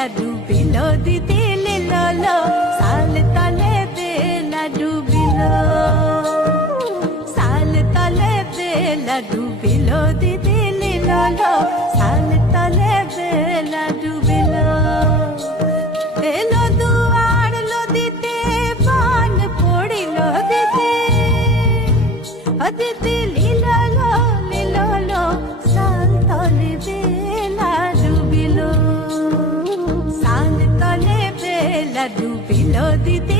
বেলা ডুবিল দিদি লীল সাল তলে বেলা ডুবিল সাল তলে বেলা ডুবিল দিদি লীল সাল তলে বেলা ডুবিল এলো দুয়ার লদিতে বান পড়িল দিদি দিদি লীল লীল সাল তলে বেলা ডুবিল সাল তলে বেলা ডুবিল দিদি